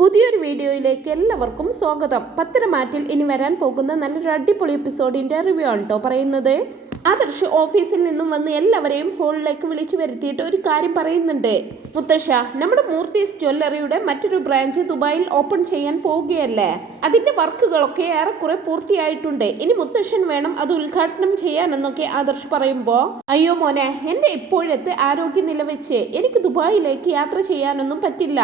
പുതിയൊരു വീഡിയോയിലേക്ക് എല്ലാവർക്കും സ്വാഗതം. പത്തനമാറ്റിൽ ഇനി വരാൻ പോകുന്ന നല്ലൊരു അടിപൊളി എപ്പിസോഡിന്റെ റിവ്യൂ ആണ് കേട്ടോ പറയുന്നത്. ആദർശ് ഓഫീസിൽ നിന്നും വന്ന് എല്ലാവരെയും ഹോളിലേക്ക് വിളിച്ചു വരുത്തിയിട്ട് ഒരു കാര്യം പറയുന്നുണ്ട്. മുത്തശ്ശ നമ്മുടെ മൂർത്തീസ് ജ്വല്ലറിയുടെ മറ്റൊരു ബ്രാഞ്ച് ദുബായിൽ ഓപ്പൺ ചെയ്യാൻ പോവുകയല്ലേ? അതിന്റെ വർക്കുകളൊക്കെ ഏറെക്കുറെ പൂർത്തിയായിട്ടുണ്ട്. ഇനി മുത്തശ്ശൻ വേണം അത് ഉദ്ഘാടനം ചെയ്യാനെന്നൊക്കെ ആദർശ് പറയുമ്പോ. അയ്യോ മോനെ എന്റെ ഇപ്പോഴത്തെ ആരോഗ്യനില വെച്ച് എനിക്ക് ദുബായിലേക്ക് യാത്ര ചെയ്യാനൊന്നും പറ്റില്ല.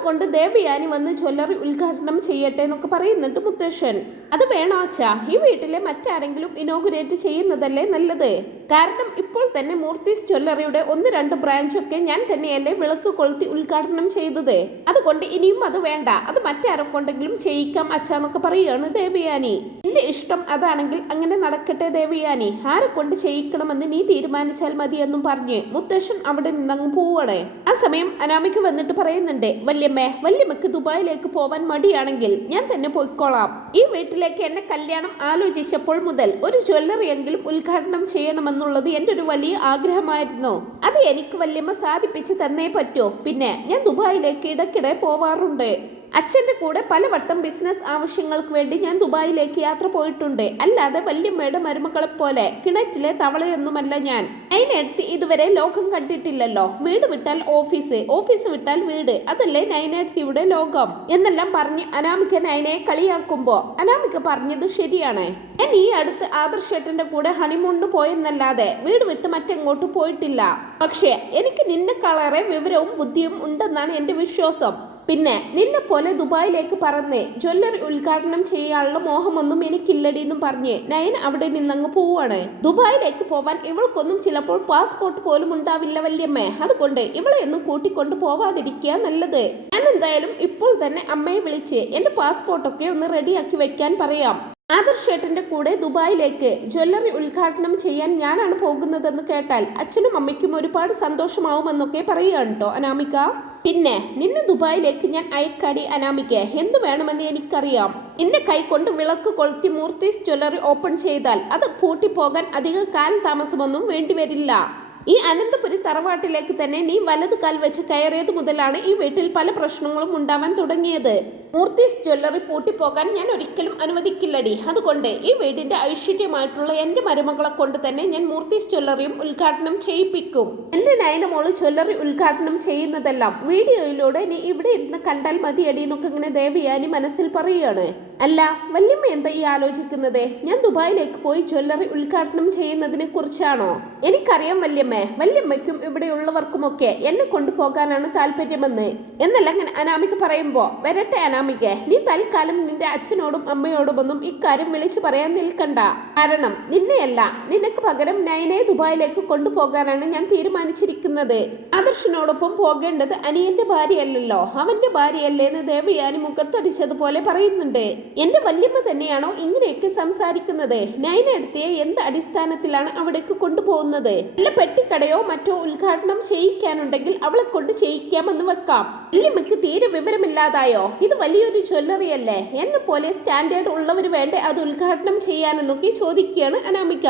അതുകൊണ്ട് ദേവയാനി വന്ന് ജ്വല്ലറി ഉദ്ഘാടനം ചെയ്യട്ടെ എന്നൊക്കെ പറയുന്നുണ്ട് മുത്തശ്ശൻ. അത് വേണോ അച്ഛാ? ഈ വീട്ടിലെ മറ്റാരെങ്കിലും ഇനോഗുരേറ്റ് ചെയ്യുന്നതല്ലേ നല്ലത്? കാരണം ഇപ്പോൾ തന്നെ മൂർത്തീസ് ജ്വല്ലറിയുടെ ഒന്ന് രണ്ട് ബ്രാഞ്ചൊക്കെ ഞാൻ തന്നെയല്ലേ വിളക്ക് കൊളുത്തി ഉദ്ഘാടനം ചെയ്തത്. അതുകൊണ്ട് ഇനിയും അത് വേണ്ട. അത് മറ്റാരെ കൊണ്ടെങ്കിലും ചെയ്യിക്കാം അച്ഛാന്നൊക്കെ പറയുകയാണ് ദേവയാനി എന്റെ ഇഷ്ടം അതാണെങ്കിൽ അങ്ങനെ നടക്കട്ടെ ദേവയാനി ആരെ കൊണ്ട് ചെയ്യിക്കണമെന്ന് നീ തീരുമാനിച്ചാൽ മതിയെന്നും പറഞ്ഞ് മുത്തശ്ശൻ അവിടെ നിന്നങ്ങ് പോവാണ്. ആ സമയം അനാമിക്ക് വന്നിട്ട് പറയുന്നുണ്ട് വല്യമ്മേ വല്യമ്മക്ക് ദുബായിലേക്ക് പോവാൻ മടിയാണെങ്കിൽ ഞാൻ തന്നെ പോയിക്കോളാം. ഈ വീട്ടിലേക്ക് എന്നെ കല്യാണം ആലോചിച്ചപ്പോൾ മുതൽ ഒരു ജ്വല്ലറി എങ്കിലും ഉദ്ഘാടനം ചെയ്യണമെന്നുള്ളത് എന്റെ ഒരു വലിയ ആഗ്രഹമായിരുന്നു. അത് എനിക്ക് വല്യമ്മ സാധിപ്പിച്ച് തന്നേ പറ്റൂ. പിന്നെ ഞാൻ ദുബായിലേക്ക് ഇടയ്ക്കിടെ പോവാറുണ്ട്. അച്ഛന്റെ കൂടെ പലവട്ടം ബിസിനസ് ആവശ്യങ്ങൾക്ക് വേണ്ടി ഞാൻ ദുബായിലേക്ക് യാത്ര പോയിട്ടുണ്ട്. അല്ലാതെ വല്യമ്മയുടെ മരുമകളെ പോലെ കിണറ്റിലെ തവളയൊന്നുമല്ല ഞാൻ. നൈനേഴ്ത്തി ഇതുവരെ ലോകം കണ്ടിട്ടില്ലല്ലോ. വീട് വിട്ടാൽ ഓഫീസ് ഓഫീസ് വിട്ടാൽ വീട്. അതല്ലേ നൈനേടത്തിയുടെ ലോകം? എന്നെല്ലാം പറഞ്ഞ് അനാമിക നൈനയെ കളിയാക്കുമ്പോ അനാമിക പറഞ്ഞത് ശരിയാണ്. ഞാൻ ഈ അടുത്ത് ആദർശേട്ടന്റെ കൂടെ ഹണിമൂണിന് പോയെന്നല്ലാതെ വീട് വിട്ട് മറ്റെങ്ങോട്ടും പോയിട്ടില്ല. പക്ഷേ എനിക്ക് നിന്നെ കളറെ വിവരവും ബുദ്ധിയും ഉണ്ടെന്നാണ് എന്റെ വിശ്വാസം. പിന്നെ നിന്നെ പോലെ ദുബായിലേക്ക് പറന്ന് ജ്വല്ലറി ഉദ്ഘാടനം ചെയ്യാനുള്ള മോഹമൊന്നും എനിക്കില്ലടി എന്നും പറഞ്ഞ് നയൻ അവിടെ നിന്നങ്ങ് പോവാണ്. ദുബായിലേക്ക് പോവാൻ ഇവൾക്കൊന്നും ചിലപ്പോൾ പാസ്പോർട്ട് പോലും ഉണ്ടാവില്ല വല്യമ്മേ. അതുകൊണ്ട് ഇവളെ ഒന്നും കൂട്ടിക്കൊണ്ട് പോവാതിരിക്കുക നല്ലത്. ഞാൻ എന്തായാലും ഇപ്പോൾ തന്നെ അമ്മയെ വിളിച്ച് എന്റെ പാസ്പോർട്ടൊക്കെ ഒന്ന് റെഡിയാക്കി വെക്കാൻ പറയാം. ആദർശേട്ടന്റെ കൂടെ ദുബായിലേക്ക് ജ്വല്ലറി ഉദ്ഘാടനം ചെയ്യാൻ ഞാനാണ് പോകുന്നതെന്ന് കേട്ടാൽ അച്ഛനും അമ്മയ്ക്കും ഒരുപാട് സന്തോഷമാവുമെന്നൊക്കെ പറയുകയാണ് കേട്ടോ അനാമിക. പിന്നെ നിന്നെ ദുബായിലേക്ക് ഞാൻ അയക്കാടി അനാമിക. എന്ത് വേണമെന്ന് എനിക്കറിയാം. എന്റെ കൈ കൊണ്ട് വിളക്ക് കൊളുത്തി മൂർത്തി ജ്വല്ലറി ഓപ്പൺ ചെയ്താൽ അത് പൂട്ടിപ്പോകാൻ അധിക കാലതാമസമൊന്നും വേണ്ടിവരില്ല. ഈ അനന്തപുരി തറവാട്ടിലേക്ക് തന്നെ നീ വലത് കാൽ വെച്ച് കയറിയത് മുതലാണ് ഈ വീട്ടിൽ പല പ്രശ്നങ്ങളും ഉണ്ടാവാൻ തുടങ്ങിയത്. മൂർത്തീസ് ജ്വല്ലറി പൂട്ടിപ്പോകാൻ ഞാൻ ഒരിക്കലും അനുവദിക്കില്ലടി. അതുകൊണ്ട് ഈ വീടിന്റെ ഐശ്വര്യമായിട്ടുള്ള എന്റെ മരുമകളെ കൊണ്ട് തന്നെ ഞാൻ മൂർത്തീസ് ജ്വല്ലറിയും ഉദ്ഘാടനം ചെയ്യിപ്പിക്കും. എന്റെ നയനമോൾ ജ്വല്ലറി ഉദ്ഘാടനം ചെയ്യുന്നതെല്ലാം വീഡിയോയിലൂടെ നീ ഇവിടെ ഇരുന്ന് കണ്ടാൽ മതിയടി എന്നൊക്കെ ഇങ്ങനെ ദേവിയാനി മനസ്സിൽ പറയുകയാണ് അല്ല വല്യമ്മ എന്താ ഈ ആലോചിക്കുന്നത്? ഞാൻ ദുബായിലേക്ക് പോയി ജ്വല്ലറി ഉദ്ഘാടനം ചെയ്യുന്നതിനെ കുറിച്ചാണോ? എനിക്കറിയാം വല്യമ്മേ വല്യമ്മയ്ക്കും ഇവിടെയുള്ളവർക്കുമൊക്കെ എന്നെ കൊണ്ടുപോകാനാണ് താല്പര്യമെന്ന്. എന്നല്ല അങ്ങനെ അനാമിക പറയുമ്പോ വരട്ടെ അനാമിക നീ തൽക്കാലം നിന്റെ അച്ഛനോടും അമ്മയോടുമൊന്നും ഇക്കാര്യം വിളിച്ചു പറയാൻ നിൽക്കണ്ട. കാരണം നിന്നെയല്ല നിനക്ക് പകരം നയനെ ദുബായിലേക്ക് കൊണ്ടുപോകാനാണ് ഞാൻ തീരുമാനിച്ചിരിക്കുന്നത്. ആദർശനോടൊപ്പം പോകേണ്ടത് അനിയന്റെ ഭാര്യയല്ലല്ലോ. അവന്റെ ഭാര്യയല്ലേ എന്ന് ദേവയാനി മുഖത്തടിച്ചതുപോലെ പറയുന്നുണ്ട്. എന്റെ വല്യമ്മ തന്നെയാണോ ഇങ്ങനെയൊക്കെ സംസാരിക്കുന്നത്? നയന എടുത്തിയെ എന്ത് അടിസ്ഥാനത്തിലാണ് അവിടേക്ക് കൊണ്ടുപോകുന്നത്? നല്ല പെട്ടിക്കടയോ മറ്റോ ഉദ്ഘാടനം ചെയ്യിക്കാനുണ്ടെങ്കിൽ അവളെ കൊണ്ട് ചെയ്യിക്കാമെന്ന് വെക്കാം. വല്യമ്മക്ക് തീരെ വിവരമില്ലാതായോ? ഇത് വലിയൊരു ജ്വല്ലറി അല്ലേ? എന്നെ പോലെ സ്റ്റാൻഡേർഡ് ഉള്ളവർ വേണ്ടേ അത് ഉദ്ഘാടനം ചെയ്യാനെന്നൊക്കെ ചോദിക്കുകയാണ് അനാമിക.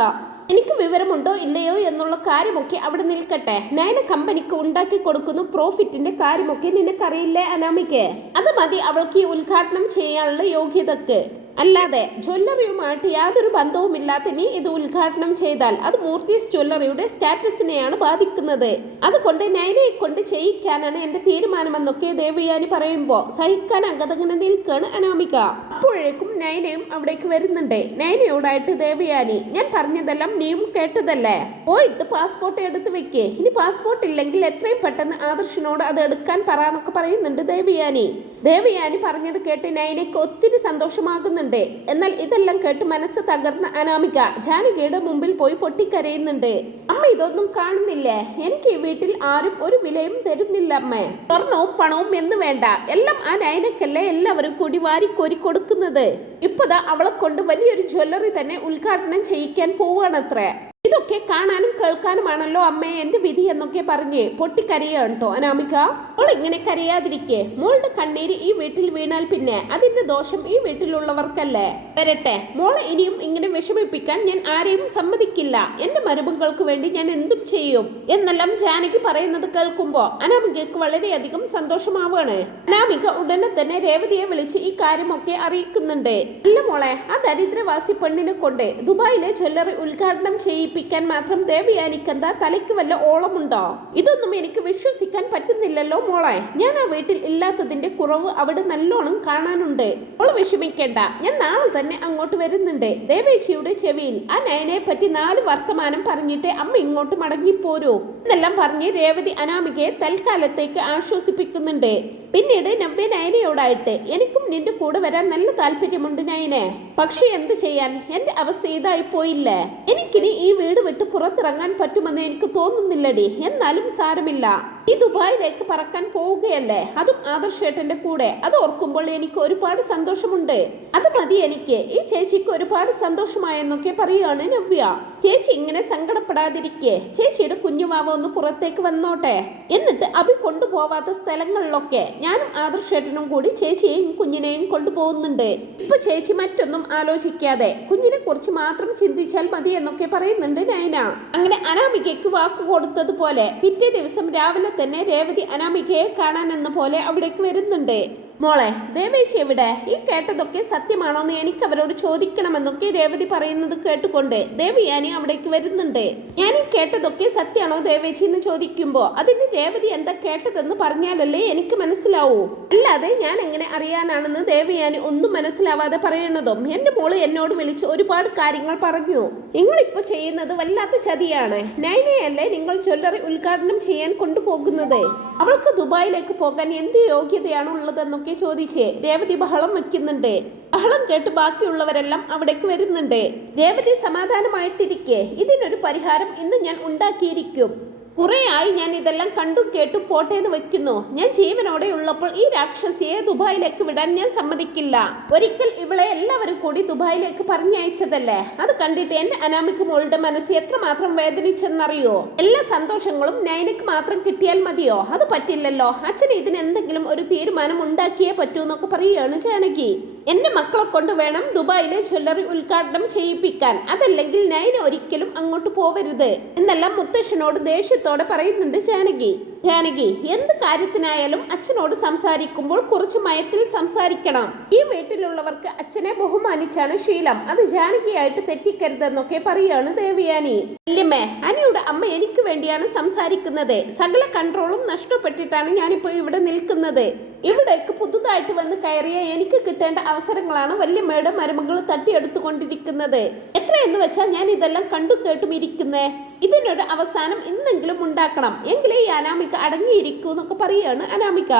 എനിക്ക് വിവരമുണ്ടോ ഇല്ലയോ എന്നുള്ള കാര്യമൊക്കെ അവിടെ നിൽക്കട്ടെ. നയന കമ്പനിക്ക് ഉണ്ടാക്കി കൊടുക്കുന്ന പ്രോഫിറ്റിന്റെ കാര്യമൊക്കെ നിനക്കറിയില്ലേ അനാമിക്ക് അത് മതി അവൾക്ക് ഈ ഉദ്ഘാടനം ചെയ്യാനുള്ള യോഗ്യതക്ക്. അല്ലാതെ ജ്വല്ലറിയുമായിട്ട് യാതൊരു ബന്ധവുമില്ലാത്ത നീ ഇത് ഉദ്ഘാടനം ചെയ്താൽ അത് മൂർത്തീസ് ജ്വല്ലറിയുടെ സ്റ്റാറ്റസിനെയാണ് ബാധിക്കുന്നത്. അതുകൊണ്ട് നൈനയെ കൊണ്ട് ചെയ്യിക്കാനാണ് എന്റെ തീരുമാനമെന്നൊക്കെ ദേവയാനി പറയുമ്പോൾ സഹിക്കാൻ അകതങ്ങനെ നിൽക്കാണ് അനാമിക. അപ്പോഴേക്കും നൈനയും അവിടേക്ക് വരുന്നുണ്ട്. നൈനയോടായിട്ട് ദേവയാനി ഞാൻ പറഞ്ഞതെല്ലാം നീയും കേട്ടതല്ലേ? പോയിട്ട് പാസ്പോർട്ട് എടുത്ത് വെക്കേ. ഇനി പാസ്പോർട്ട് ഇല്ലെങ്കിൽ എത്രയും പെട്ടെന്ന് ആദർശനോട് അത് എടുക്കാൻ പറ എന്നൊക്കെ പറയുന്നുണ്ട് ദേവയാനി. ദേവയാനി പറഞ്ഞത് കേട്ട് നൈനയ്ക്ക് ഒത്തിരി സന്തോഷമാകുന്നുണ്ട്. എന്നാൽ ഇതെല്ലാം കേട്ട് മനസ്സ് തകർന്ന അനാമിക ജാനകിയുടെ മുമ്പിൽ പോയി പൊട്ടിക്കരയുന്നുണ്ട്. അമ്മ ഇതൊന്നും കാണുന്നില്ലേ? എനിക്ക് ഈ വീട്ടിൽ ആരും ഒരു വിലയും തരുന്നില്ല അമ്മ. സ്വർണവും പണവും എന്ന് വേണ്ട. എല്ലാം ആ നൈനക്കല്ലേ എല്ലാവരും കൂടി വാരിക്കോരി കൊടുക്കുന്നത് ഇപ്പതാ അവളെ കൊണ്ട് വലിയൊരു ജ്വല്ലറി തന്നെ ഉദ്ഘാടനം ചെയ്യിക്കാൻ പോവാണത്രേ. ഇതൊക്കെ കാണാനും കേൾക്കാനുമാണല്ലോ അമ്മേ എന്റെ വിധി എന്നൊക്കെ പറഞ്ഞ് പൊട്ടിക്കരയാണ് കേട്ടോ അനാമിക അവൾ ഇങ്ങനെ കരയാതിരിക്കെ. മോളുടെ കണ്ണീര് ഈ വീട്ടിൽ വീണാൽ പിന്നെ അതിന്റെ ദോഷം ഈ വീട്ടിലുള്ളവർക്കല്ലേ? വരട്ടെ മോളെ ഇനിയും ഇങ്ങനെ വിഷമിപ്പിക്കാൻ ഞാൻ ആരെയും സമ്മതിക്കില്ല. എന്റെ മരുമകൾക്ക് വേണ്ടി ഞാൻ എന്തും ചെയ്യും എന്നെല്ലാം ജാനകി പറയുന്നത് കേൾക്കുമ്പോ അനാമികക്ക് വളരെയധികം സന്തോഷമാവാണ്. അനാമിക ഉടനെ തന്നെ രേവതിയെ വിളിച്ച് ഈ കാര്യമൊക്കെ അറിയിക്കുന്നുണ്ട്. അല്ല മോളെ ആ ദരിദ്രവാസി പെണ്ണിനെ കൊണ്ട് ദുബായിലെ ജ്വല്ലറി ഉദ്ഘാടനം ചെയ്യിപ്പിക്കാൻ മാത്രം ദേവിയാനിക്കെന്താ തലയ്ക്ക് വല്ല ഓളമുണ്ടോ? ഇതൊന്നും എനിക്ക് വിശ്വസിക്കാൻ പറ്റുന്നില്ലല്ലോ മോളെ. ഞാൻ ആ വീട്ടിൽ ഇല്ലാത്തതിന്റെ കുറവ് അവിടെ നല്ലോണം കാണാനുണ്ട്. അവൾ വിഷമിക്കേണ്ട. ഞാൻ നാളെ തന്നെ അങ്ങോട്ട് വരുന്നുണ്ട്. ദേവേച്ചിയുടെ ചെവിയിൽ. ആ നയനെ പറ്റി നാല് വർത്തമാനം പറഞ്ഞിട്ട് അമ്മ ഇങ്ങോട്ട് മടങ്ങിപ്പോരൂ. എന്നെല്ലാം പറഞ്ഞ് രേവതി അനാമികയെ തൽക്കാലത്തേക്ക് ആശ്വസിപ്പിക്കുന്നുണ്ട്. പിന്നീട് നവ്യ നയനയോടായിട്ട് എനിക്കും നിന്റെ കൂടെ വരാൻ നല്ല താല്പര്യമുണ്ട് നയനെ. പക്ഷെ എന്ത് ചെയ്യാൻ? എന്റെ അവസ്ഥ ഇതായി പോയില്ലേ? എനിക്കിനി ഈ വീട് വിട്ട് പുറത്തിറങ്ങാൻ പറ്റുമെന്ന് എനിക്ക് തോന്നുന്നില്ലടി. എന്നാലും സാരമില്ല. ഈ ദുബായിലേക്ക് പറക്കാൻ പോവുകയല്ലേ? അതും ആദർശേട്ടന്റെ കൂടെ. അത് ഓർക്കുമ്പോൾ എനിക്ക് ഒരുപാട് സന്തോഷമുണ്ട്. അത് മതി എനിക്ക്. ഈ ചേച്ചിക്ക് ഒരുപാട് സന്തോഷമായെന്നൊക്കെ പറയുകയാണ് നവ്യ. ചേച്ചി ഇങ്ങനെ സങ്കടപ്പെടാതിരിക്കെ. ചേച്ചിയുടെ കുഞ്ഞുമാവ് ഒന്ന് പുറത്തേക്ക് വന്നോട്ടെ. എന്നിട്ട് അഭി കൊണ്ടുപോവാത്ത സ്ഥലങ്ങളിലൊക്കെ ഞാനും ആദർശേട്ടനും കൂടി ചേച്ചിയെയും കുഞ്ഞിനെയും കൊണ്ടുപോകുന്നുണ്ട്. ഇപ്പൊ ചേച്ചി മറ്റൊന്നും ആലോചിക്കാതെ കുഞ്ഞിനെ കുറിച്ച് മാത്രം ചിന്തിച്ചാൽ മതി എന്നൊക്കെ പറയുന്നുണ്ട് നയന. അങ്ങനെ അനാമികയ്ക്ക് വാക്ക് കൊടുത്തതുപോലെ പിറ്റേ ദിവസം രാവിലെ തന്നെ രേവതി അനാമികയെ കാണാനെന്ന പോലെ അവിടേക്ക് വരുന്നുണ്ട്. മോളെ ദേവേച്ചി എവിടെ? ഈ കേട്ടതൊക്കെ സത്യമാണോ എന്ന് എനിക്ക് അവരോട് ചോദിക്കണമെന്നൊക്കെ രേവതി പറയുന്നത് കേട്ടുകൊണ്ട് ദേവിയാനി അവിടേക്ക് വരുന്നുണ്ട്. ഞാൻ ഈ കേട്ടതൊക്കെ സത്യമാണോ ദേവേച്ചി എന്ന് ചോദിക്കുമ്പോ അതിന് രേവതി എന്താ കേട്ടതെന്ന് പറഞ്ഞാലല്ലേ എനിക്ക് മനസ്സിലാവൂ. അല്ലാതെ ഞാൻ എങ്ങനെ അറിയാനാണെന്ന് ദേവയാനി ഒന്നും മനസ്സിലാവാതെ പറയണതും എന്റെ മോൾ എന്നോട് വിളിച്ച് ഒരുപാട് കാര്യങ്ങൾ പറഞ്ഞു. നിങ്ങൾ ഇപ്പൊ ചെയ്യുന്നത് വല്ലാത്ത ചതിയാണ്. നൈനയല്ലേ നിങ്ങൾ ജ്വല്ലറി ഉദ്ഘാടനം ചെയ്യാൻ കൊണ്ടുപോകുന്നത്? അവൾക്ക് ദുബായിലേക്ക് പോകാൻ എന്ത് യോഗ്യതയാണ് ഉള്ളതെന്നൊക്കെ ചോദിച്ച് രേവതി ബഹളം വെക്കുന്നുണ്ട്. ബഹളം കേട്ട് ബാക്കിയുള്ളവരെല്ലാം അവിടേക്ക് വരുന്നുണ്ട്. രേവതി സമാധാനമായിട്ടിരിക്കെ. ഇതിനൊരു പരിഹാരം ഇന്ന് ഞാൻ ഉണ്ടാക്കിയിരിക്കും. കുറെ ആയി ഞാൻ ഇതെല്ലാം കണ്ടും കേട്ടും പോട്ടേന്ന് വെക്കുന്നു ഞാൻ ജീവനോടെ ഉള്ളപ്പോൾ ഈ രാക്ഷസിയെ ദുബായിലേക്ക് വിടാൻ ഞാൻ സമ്മതിക്കില്ല. ഒരിക്കൽ ഇവളെ എല്ലാവരും കൂടി ദുബായിലേക്ക് പറഞ്ഞയച്ചതല്ലേ? അത് കണ്ടിട്ട് എന്റെ അനാമിക്ക് മോളുടെ മനസ്സ് എത്രമാത്രം വേദനിച്ചെന്നറിയോ? എല്ലാ സന്തോഷങ്ങളും നയനക്ക് മാത്രം കിട്ടിയാൽ മതിയോ? അത് പറ്റില്ലല്ലോ. അച്ഛൻ ഇതിന് എന്തെങ്കിലും ഒരു തീരുമാനം ഉണ്ടാക്കിയേ പറ്റൂ എന്നൊക്കെ പറയുകയാണ് ജാനകി. എന്റെ മക്കളെ കൊണ്ട് വേണം ദുബായിലെ ജ്വല്ലറി ഉദ്ഘാടനം ചെയ്യിപ്പിക്കാൻ. അതല്ലെങ്കിൽ നയന ഒരിക്കലും അങ്ങോട്ട് പോവരുത്. എന്നെല്ലാം മുത്തശ്ശനോട് ദേഷ്യത്തോടെ പറയുന്നുണ്ട് ജാനകി. ജാനകി എന്ത് കാര്യത്തിനായാലും അച്ഛനോട് സംസാരിക്കുമ്പോൾ കുറച്ച് മയത്തിൽ സംസാരിക്കണം. ഈ വീട്ടിലുള്ളവർക്ക് അച്ഛനെ ബഹുമാനിച്ചാണ് ശീലം. അത് ജാനകിയായിട്ട് തെറ്റിക്കരുതെന്നൊക്കെ പറയാണ് ദേവിയാനി. വല്യമ്മേ അനിയുടെ അമ്മ എനിക്ക് വേണ്ടിയാണ് സംസാരിക്കുന്നത്. സകല കൺട്രോളും നഷ്ടപ്പെട്ടിട്ടാണ് ഞാനിപ്പോ ഇവിടെ നിൽക്കുന്നത്. ഇവിടേക്ക് പുതുതായിട്ട് വന്ന് കയറിയ എനിക്ക് കിട്ടേണ്ട അവസരങ്ങളാണ് വല്യമ്മയുടെ മരുമകൾ തട്ടിയെടുത്തുകൊണ്ടിരിക്കുന്നത്. എത്രയെന്ന് വെച്ചാൽ ഞാൻ ഇതെല്ലാം കണ്ടു കേട്ടും ഇരിക്കുന്നേ? ഇതിനൊരു അവസാനം എന്തെങ്കിലും ഉണ്ടാക്കണം. എങ്കിലേ ഈ അനാമിക അടങ്ങിയിരിക്കൂ എന്നൊക്കെ പറയുകയാണ് അനാമിക.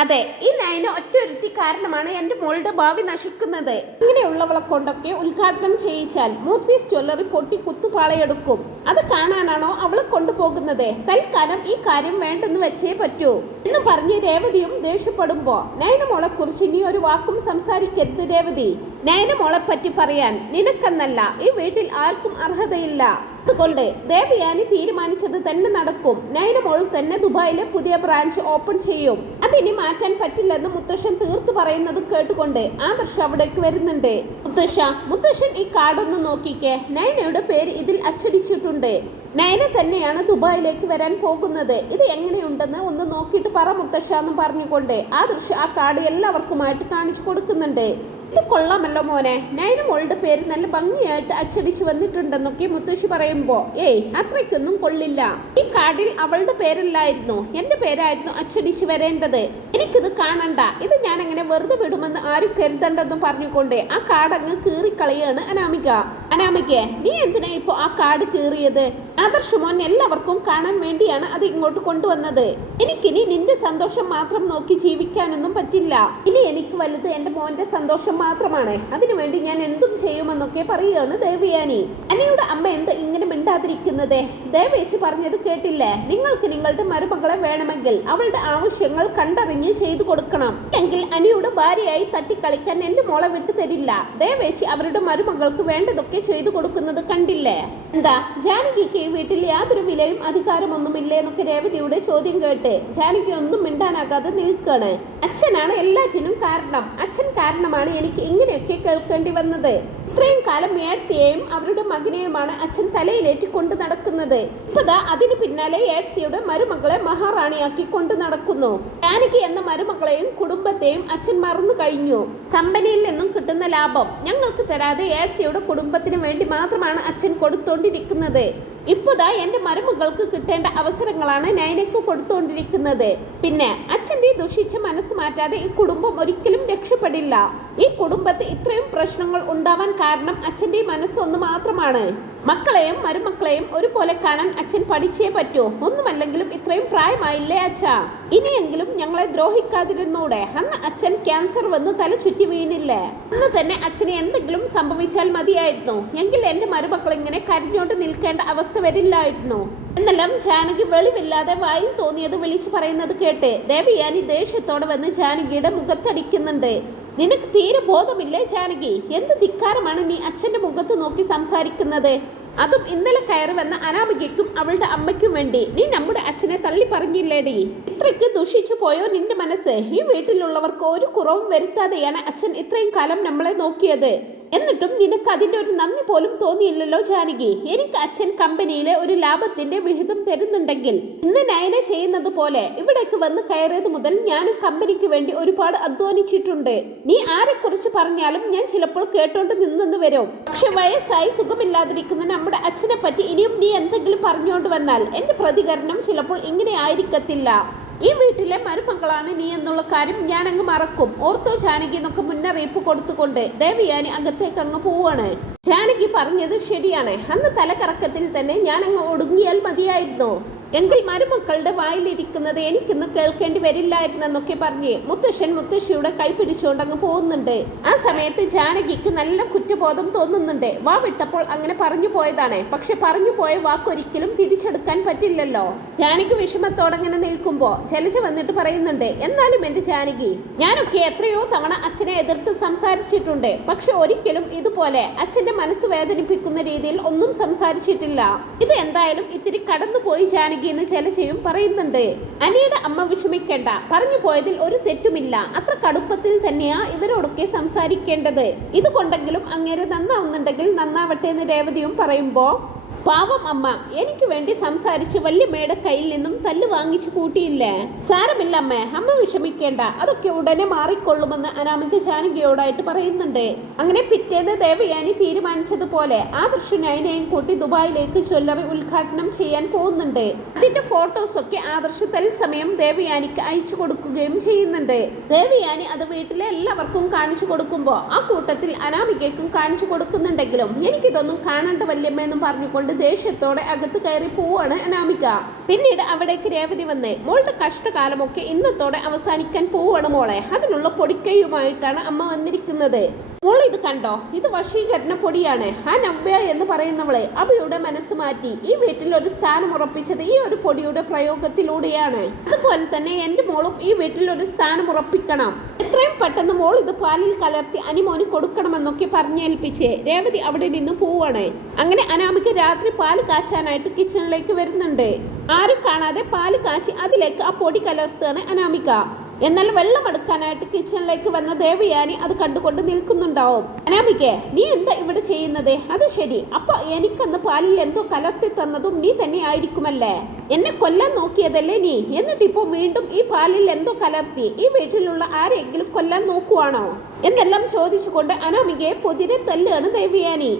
അതെ ഈ നയന ഒറ്റൊരുത്തി കാരണമാണ് എന്റെ മോളുടെ ഭാവി നശിക്കുന്നത്. ഇങ്ങനെയുള്ളവളെ കൊണ്ടൊക്കെ ഉദ്ഘാടനം ചെയ്യിച്ചാൽ മൂർത്തീസ് ജ്വല്ലറി പൊട്ടി കുത്തുപാളയെടുക്കും. അത് കാണാനാണോ അവളെ കൊണ്ടുപോകുന്നത്? തൽക്കാലം ഈ കാര്യം വേണ്ടെന്ന് വെച്ചേ പറ്റൂ. എന്ന് പറഞ്ഞ് രേവതിയും ദേഷ്യപ്പെടുമ്പോ നയന മോളെ കുറിച്ച് ഇനി ഒരു വാക്കും സംസാരിക്കരുത് രേവതി. നയന മോളെ പറ്റി പറയാൻ നിനക്കെന്നല്ല ഈ വീട്ടിൽ ആർക്കും അർഹതയില്ല. അതുകൊണ്ട് ദേവയാനി തീരുമാനിച്ചത് തന്നെ നടക്കും. നയന മോൾ തന്നെ ദുബായിലെ പുതിയ ബ്രാഞ്ച് ഓപ്പൺ ചെയ്യും. അതിനി മാറ്റാൻ പറ്റില്ലെന്ന് മുത്തശ്ശൻ തീർത്ത് പറയുന്നത് കേട്ടുകൊണ്ട് ആദർശ അവിടേക്ക് വരുന്നുണ്ട്. മുത്തശ്ശ മുത്തശ്ശൻ ഈ കാർഡൊന്ന് നോക്കിക്കേ. നയനയുടെ പേര് ഇതിൽ അച്ചടിച്ചിട്ടുണ്ട്. നയന തന്നെയാണ് ദുബായിലേക്ക് വരാൻ പോകുന്നത്. ഇത് എങ്ങനെയുണ്ടെന്ന് ഒന്ന് നോക്കിയിട്ട് പറ മുത്തശ്ശ എന്ന് പറഞ്ഞുകൊണ്ട് ആദർശ ആ കാർഡ് എല്ലാവർക്കുമായിട്ട് കാണിച്ചു കൊടുക്കുന്നുണ്ട്. ഇത് കൊള്ളാമല്ലോ മോനെ. നയന മോളുടെ പേര് നല്ല ഭംഗിയായിട്ട് അച്ചടിച്ച് വന്നിട്ടുണ്ടെന്നൊക്കെ മുത്തശ്ശി പറയുമ്പോ ഏയ് അത്രയ്ക്കൊന്നും കൊള്ളില്ല. ഈ കാർഡിൽ അവളുടെ പേരല്ലായിരുന്നു. എന്റെ പേരായിരുന്നു അച്ചടിച്ച് വരേണ്ടത്. എനിക്കിത് കാണണ്ട. ഇത് ഞാൻ അങ്ങനെ വെറുതെ വിടുമെന്ന് ആരും കരുതണ്ടെന്നും പറഞ്ഞുകൊണ്ട് ആ കാർഡ് അങ്ങ് കീറിക്കളയാണ് അനാമിക. അനാമികയെ നീ എന്തിനാ ഇപ്പോ ആ കാർഡ് കീറിയത്? ആദർശ് മോൻ എല്ലാവർക്കും കാണാൻ വേണ്ടിയാണ് അത് ഇങ്ങോട്ട് കൊണ്ടുവന്നത്. എനിക്കിനി നിന്റെ സന്തോഷം മാത്രം നോക്കി ജീവിക്കാനൊന്നും പറ്റില്ല. ഇനി എനിക്ക് വലുത് എന്റെ മോന്റെ സന്തോഷം മാത്രമാണ്. അതിനുവേണ്ടി ഞാൻ എന്തും ചെയ്യുമെന്നൊക്കെ പറയുകയാണ് ദേവിയാനി. അനിയുടെ അമ്മ എന്ത് ഇങ്ങനെ മിണ്ടാതിരിക്കുന്നത്? ദേവേച്ചി പറഞ്ഞത് കേട്ടില്ലേ? നിങ്ങൾക്ക് നിങ്ങളുടെ മരുമകളെ വേണമെങ്കിൽ അവളുടെ ആവശ്യങ്ങൾ കണ്ടറിഞ്ഞ് ചെയ്തു കൊടുക്കണം. എങ്കിൽ അനിയുടെ ഭാര്യയായി തട്ടിക്കളിക്കാൻ എന്റെ മോളെ വിട്ടു തരില്ല. ദേവേച്ചി അവരുടെ മരുമകൾക്ക് വേണ്ടതൊക്കെ ചെയ്തു കൊടുക്കുന്നത് കണ്ടില്ലേ? എന്താ? ജാനകിക്ക് ഈ വീട്ടിൽ യാതൊരു വിലയും അധികാരമൊന്നുമില്ലേ എന്നൊക്കെ രേവതിയുടെ ചോദ്യം കേട്ട് ജാനകി ഒന്നും മിണ്ടാനാകാതെ നിൽക്കണേ അച്ഛനാണ് എല്ലാറ്റിനും കാരണം. അച്ഛൻ കാരണമാണ് എനിക്ക് ഇങ്ങനെയൊക്കെ കേൾക്കേണ്ടി വന്നത്. ഇത്രയും കാലം ഏഴ്ത്തിയെയും അവരുടെ മകനെയുമാണ് അച്ഛൻ തലയിലേറ്റി കൊണ്ടു നടക്കുന്നത്. ഇപ്പതാ അതിന് പിന്നാലെ ഏഴ്ത്തിയുടെ മരുമകളെ മഹാറാണിയാക്കി കൊണ്ടു നടക്കുന്നു. ജാനകി എന്ന മരുമകളെയും കുടുംബത്തെയും അച്ഛൻ മറന്നു കഴിഞ്ഞു. കമ്പനിയിൽ നിന്നും കിട്ടുന്ന ലാഭം ഞങ്ങൾക്ക് തരാതെ ഏഴ്ത്തിയുടെ കുടുംബത്തിന് വേണ്ടി മാത്രമാണ് അച്ഛൻ കൊടുത്തോണ്ടിരിക്കുന്നത്. ഇപ്പതാ എന്റെ മരുമകൾക്ക് കിട്ടേണ്ട അവസരങ്ങളാണ് നയനക്ക് കൊടുത്തുകൊണ്ടിരിക്കുന്നത് പിന്നെ അച്ഛന്റെ ദുഷിച്ച മനസ്സ് മാറ്റാതെ ഈ കുടുംബം ഒരിക്കലും രക്ഷപ്പെടില്ല. ഈ കുടുംബത്തിൽ ഇത്രയും പ്രശ്നങ്ങൾ ഉണ്ടാവാൻ കാരണം അച്ഛന്റെ മനസ്സൊന്ന് മാത്രമാണ്. മക്കളെയും മരുമക്കളെയും ഒരുപോലെ കാണാൻ അച്ഛൻ പഠിച്ചേ പറ്റൂ. ഒന്നുമല്ലെങ്കിലും ഇത്രയും പ്രായമായില്ലേ അച്ഛ? ഇനിയെങ്കിലും ഞങ്ങളെ ദ്രോഹിക്കാതിരുന്നൂടെ അന്ന് അച്ഛൻ ക്യാൻസർ വന്ന് തല ചുറ്റി വീണില്ലേ? അന്ന് തന്നെ അച്ഛന് എന്തെങ്കിലും സംഭവിച്ചാൽ മതിയായിരുന്നു. എങ്കിൽ എന്റെ മരുമക്കൾ ഇങ്ങനെ കരഞ്ഞോണ്ട് നിൽക്കേണ്ട അവസ്ഥ വരില്ലായിരുന്നു. എന്നെല്ലാം ജാനകി വെളിവില്ലാതെ വായിൽ തോന്നിയത് വിളിച്ചു പറയുന്നത് കേട്ട് ദേവിയാനി ദേഷ്യത്തോടെ വന്ന് ജാനകിയുടെ മുഖത്തടിക്കുന്നുണ്ട്. നിനക്ക് തീരെ ബോധമില്ലേ ജാനകി? എന്ത് ധിക്കാരമാണ് നീ അച്ഛന്റെ മുഖത്ത് നോക്കി സംസാരിക്കുന്നത്? അതും ഇന്നലെ കയറി വന്ന അനാമികയ്ക്കും അവളുടെ അമ്മയ്ക്കും വേണ്ടി. നീ നമ്മുടെ അച്ഛനെ തള്ളി പറഞ്ഞില്ലേടി? ഇത്രയ്ക്ക് ദുഷിച്ചു പോയോ നിന്റെ മനസ്സ്? ഈ വീട്ടിലുള്ളവർക്ക് ഒരു കുറവും വരുത്താതെയാണ് അച്ഛൻ ഇത്രയും കാലം നമ്മളെ നോക്കിയത്. എന്നിട്ടും നിനക്ക് അതിന്റെ ഒരു നന്ദി പോലും തോന്നിയില്ലല്ലോ ജാനകി. എനിക്ക് അച്ഛൻ കമ്പനിയിലെ ഒരു ലാഭത്തിന്റെ വിഹിതം തരുന്നുണ്ടെങ്കിൽ ഇന്ന് നയന ചെയ്യുന്നത് പോലെ ഇവിടേക്ക് വന്ന് കയറിയത് മുതൽ ഞാനും കമ്പനിക്ക് വേണ്ടി ഒരുപാട് അധ്വാനിച്ചിട്ടുണ്ട്. നീ ആരെക്കുറിച്ച് പറഞ്ഞാലും ഞാൻ ചിലപ്പോൾ കേട്ടോണ്ട് നിന്നെന്ന് വരും. പക്ഷെ വയസ്സായി സുഖമില്ലാതിരിക്കുന്ന നമ്മുടെ അച്ഛനെ പറ്റി ഇനിയും നീ എന്തെങ്കിലും പറഞ്ഞുകൊണ്ട് വന്നാൽ എന്റെ പ്രതികരണം ചിലപ്പോൾ ഇങ്ങനെ ആയിരിക്കത്തില്ല. ഈ വീട്ടിലെ മരുമകളാണ് നീ എന്നുള്ള കാര്യം ഞാൻ അങ്ങ് മറക്കും. ഓർത്തോ ജാനകി എന്നൊക്കെ മുന്നറിയിപ്പ് കൊടുത്തുകൊണ്ട് ദേവിയാനി അകത്തേക്ക് അങ്ങ് പോവാണ്. ജാനകി പറഞ്ഞത് ശരിയാണ്. അന്ന് തലക്കറക്കത്തിൽ തന്നെ ഞാൻ അങ്ങ് ഒടുങ്ങിയാൽ മതിയായിരുന്നു. എങ്കിൽ മരുമക്കളുടെ വായിലിരിക്കുന്നത് എനിക്കിന്ന് കേൾക്കേണ്ടി വരില്ലായിരുന്നെന്നൊക്കെ പറഞ്ഞ് മുത്തശ്ശൻ മുത്തശ്ശിയുടെ കൈ പിടിച്ചുകൊണ്ട് അങ്ങ് പോകുന്നുണ്ട്. ആ സമയത്ത് ജാനകിക്ക് നല്ല കുറ്റബോധം തോന്നുന്നുണ്ട്. വാ വിട്ടപ്പോൾ അങ്ങനെ പറഞ്ഞു പോയതാണ്. പക്ഷെ പറഞ്ഞു പോയ വാക്കൊരിക്കലും തിരിച്ചെടുക്കാൻ പറ്റില്ലല്ലോ. ജാനകി വിഷമത്തോടെ അങ്ങനെ നിൽക്കുമ്പോ ജലജ വന്നിട്ട് പറയുന്നുണ്ട് എന്നാലും എന്റെ ജാനകി ഞാനൊക്കെ എത്രയോ തവണ അച്ഛനെ എതിർത്ത് സംസാരിച്ചിട്ടുണ്ട്. പക്ഷെ ഒരിക്കലും ഇതുപോലെ അച്ഛന്റെ മനസ്സ് വേദനിപ്പിക്കുന്ന രീതിയിൽ ഒന്നും സംസാരിച്ചിട്ടില്ല. ഇത് എന്തായാലും ഇത്തിരി കടന്നുപോയി ജാനകി എന്ന് ജലജയും പറയുന്നുണ്ട്. അനിയുടെ അമ്മ വിഷമിക്കേണ്ട. പറഞ്ഞു പോയതിൽ ഒരു തെറ്റുമില്ല. അത്ര കടുപ്പത്തിൽ തന്നെയാ ഇവരോടൊക്കെ സംസാരിക്കേണ്ടത്. ഇതുകൊണ്ടെങ്കിലും അങ്ങേരെ നന്നാവുന്നുണ്ടെങ്കിൽ നന്നാവട്ടെ എന്ന് രേവതിയും പറയുമ്പോ പാവം അമ്മ എനിക്ക് വേണ്ടി സംസാരിച്ച് വല്യമ്മയുടെ കയ്യിൽ നിന്നും തല്ല് വാങ്ങിച്ചു കൂട്ടിയില്ലേ? സാരമില്ല അമ്മേ അമ്മ വിഷമിക്കേണ്ട. അതൊക്കെ ഉടനെ മാറിക്കൊള്ളുമെന്ന് അനാമിക ജാനകിയോടായിട്ട് പറയുന്നുണ്ട്. അങ്ങനെ പിറ്റേന്ന് ദേവയാനി തീരുമാനിച്ചതുപോലെ ആ ദൃശ്യനയനെയും കൂട്ടി ദുബായിലേക്ക് ജ്വല്ലറി ഉദ്ഘാടനം ചെയ്യാൻ പോകുന്നുണ്ട്. അതിന്റെ ഫോട്ടോസൊക്കെ ആദർശ് തത്സമയം ദേവയാനിക്ക് അയച്ചു കൊടുക്കുകയും ചെയ്യുന്നുണ്ട്. ദേവയാനി അത് വീട്ടിലെ എല്ലാവർക്കും കാണിച്ചു കൊടുക്കുമ്പോൾ ആ കൂട്ടത്തിൽ അനാമികയ്ക്കും കാണിച്ചു കൊടുക്കുന്നുണ്ടെങ്കിലും എനിക്കിതൊന്നും കാണേണ്ട വല്യമ്മ എന്നും പറഞ്ഞുകൊണ്ട് ദേഷ്യത്തോടെ അകത്ത് കയറി പോവാണ് അനാമിക. പിന്നീട് അവിടേക്ക് രേവതി വന്നേ മോളുടെ കഷ്ടകാലമൊക്കെ ഇന്നത്തോടെ അവസാനിക്കാൻ പോവാണ് മോളെ. അതിനുള്ള പൊടിക്കൈയുമായിട്ടാണ് അമ്മ വന്നിരിക്കുന്നത്. മോൾ ഇത് കണ്ടോ? ഇത് വശീകരണ പൊടിയാണ്. ആ നവ്യ എന്ന് പറയുന്നവളെ അബിയുടെ മനസ്സ് മാറ്റി. ഈ വീട്ടിൽ ഒരു സ്ഥാനം ഉറപ്പിച്ചത് ഈ ഒരു പൊടിയുടെ പ്രയോഗത്തിലൂടെയാണ്. അതുപോലെ തന്നെ എന്റെ മോളും ഈ വീട്ടിൽ ഒരു സ്ഥാനം ഉറപ്പിക്കണം. എത്രയും പെട്ടെന്ന് മോൾ ഇത് പാലിൽ കലർത്തി അനിമോന് കൊടുക്കണമെന്നൊക്കെ പറഞ്ഞേൽപ്പിച്ച് രേവതി അവിടെ നിന്ന് പോവാണ്. അങ്ങനെ അനാമിക്ക് രാത്രി പാൽ കാച്ചാനായിട്ട് കിച്ചണിലേക്ക് വരുന്നുണ്ട്. ആരും കാണാതെ പാൽ കാച്ചി അതിലേക്ക് ആ പൊടി കലർത്താണ് അനാമിക. എന്നാൽ വെള്ളം എടുക്കാനായിട്ട് കിച്ചണിലേക്ക് വന്ന ദേവയാനി അത് കണ്ടുകൊണ്ട് നിൽക്കുന്നുണ്ടാവും. അനാമികെ നീ എന്താ ഇവിടെ ചെയ്യുന്നത്? അത് ശരി. അപ്പൊ എനിക്കന്ന് പാലിൽ എന്തോ കലർത്തി തന്നതും നീ തന്നെ ആയിരിക്കുമല്ലേ? എന്നെ കൊല്ലാൻ നോക്കിയതല്ലേ നീ? എന്നിട്ട് ഇപ്പോ വീണ്ടും ഈ പാലിൽ എന്തോ കലർത്തി ഈ വീട്ടിലുള്ള ആരെങ്കിലും കൊല്ലാൻ നോക്കുവാണോ? എന്നെല്ലാം ചോദിച്ചുകൊണ്ട് അനാമികയെ പൊതിരെ തല്ലുകയാണ് ദേവയാനി.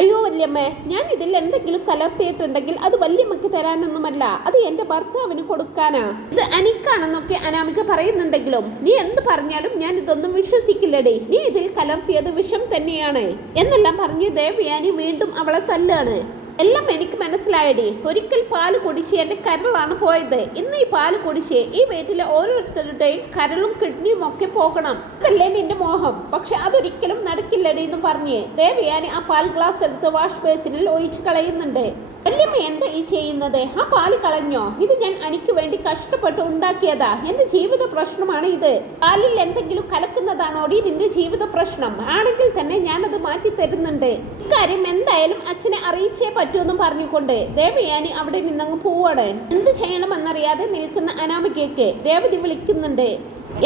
അയ്യോ വല്യമ്മേ ഞാൻ ഇതിൽ എന്തെങ്കിലും കലർത്തിയിട്ടുണ്ടെങ്കിൽ അത് വല്യമ്മക്ക് തരാനൊന്നുമല്ല. അത് എന്റെ ഭർത്താവിന് കൊടുക്കാനാ. ഇത് അനിക്കാണെന്നൊക്കെ അനാമിക പറയുന്നുണ്ടെങ്കിലും നീ എന്ത് പറഞ്ഞാലും ഞാൻ ഇതൊന്നും വിശ്വസിക്കില്ലടേ. നീ ഇതിൽ കലർത്തിയത് വിഷം തന്നെയാണ്. എന്നെല്ലാം പറഞ്ഞ് ദേവയാനി വീണ്ടും അവളെ തല്ലാണ്. എല്ലാം എനിക്ക് മനസ്സിലായടി. ഒരിക്കൽ പാൽ കുടിച്ച് എന്റെ കരളാണ് പോയത്. ഇന്ന് ഈ പാൽ കുടിച്ച് ഈ വീട്ടിലെ ഓരോരുത്തരുടെയും കരളും കിഡ്നിയും ഒക്കെ പോകണം. അതല്ലേ നിന്റെ മോഹം? പക്ഷെ അതൊരിക്കലും നടക്കില്ലടി എന്ന് പറഞ്ഞ് ദേവയാനി ആ പാൽ ഗ്ലാസ് എടുത്ത് വാഷ് ബേസിനിൽ ഒഴിച്ചു കളയുന്നുണ്ട്. വല്യമ്മ എന്താ ഈ ചെയ്യുന്നത്? ആ പാൽ കളഞ്ഞോ? ഇത് ഞാൻ അനിക്ക് വേണ്ടി കഷ്ടപ്പെട്ട് ഉണ്ടാക്കിയതാ. എന്റെ ജീവിത പ്രശ്നമാണ് ഇത്. പാലിൽ എന്തെങ്കിലും കലക്കുന്നതാണോടി നിന്റെ ജീവിത പ്രശ്നം? ആണെങ്കിൽ തന്നെ അത് മാറ്റി തരുന്നുണ്ട്. ഇക്കാര്യം എന്തായാലും അച്ഛനെ അറിയിച്ചേ പറ്റൂന്നും പറഞ്ഞുകൊണ്ട് ദേവയാനി അവിടെ നിന്നങ്ങ് പോവാണ്. എന്ത് ചെയ്യണമെന്നറിയാതെ നിൽക്കുന്ന അനാമികയ്ക്ക് രേവതി വിളിക്കുന്നുണ്ട്.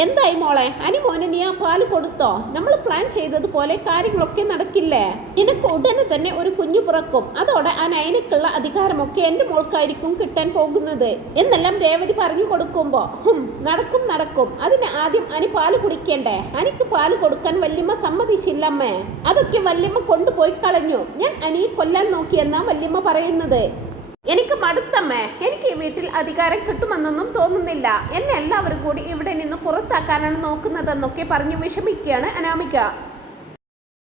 എന്തായി മോളെ? അനിമോനെ നീ ആ പാൽ കൊടുത്തോ? നമ്മൾ പ്ലാൻ ചെയ്തതുപോലെ കാര്യങ്ങളൊക്കെ നടക്കില്ലേ? നിനക്ക് ഉടനെ തന്നെ ഒരു കുഞ്ഞു പിറക്കും. അതോടെ ആ നയനക്കുള്ള അധികാരമൊക്കെ എന്റെ മോൾക്കായിരിക്കും കിട്ടാൻ പോകുന്നത്. എന്നെല്ലാം രേവതി പറഞ്ഞു കൊടുക്കുമ്പോൾ ഹും നടക്കും നടക്കും. അതിന് ആദ്യം അനി പാൽ കുടിക്കണ്ടേ? അനിക്ക് പാൽ കൊടുക്കാൻ വല്യമ്മ സമ്മതിച്ചില്ലമ്മേ? അതൊക്കെ വല്യമ്മ കൊണ്ടുപോയി കളഞ്ഞു. ഞാൻ അനിയെ കൊല്ലാൻ നോക്കിയെന്നാ വല്യമ്മ പറയുന്നത്. എനിക്ക് മടുത്തമ്മേ എനിക്ക് ഈ വീട്ടിൽ അധികാരം കിട്ടുമെന്നൊന്നും തോന്നുന്നില്ല. എന്നെ എല്ലാവരും കൂടി ഇവിടെ നിന്ന് പുറത്താക്കാനാണ് നോക്കുന്നതെന്നൊക്കെ പറഞ്ഞു വിഷമിക്കുകയാണ് അനാമിക.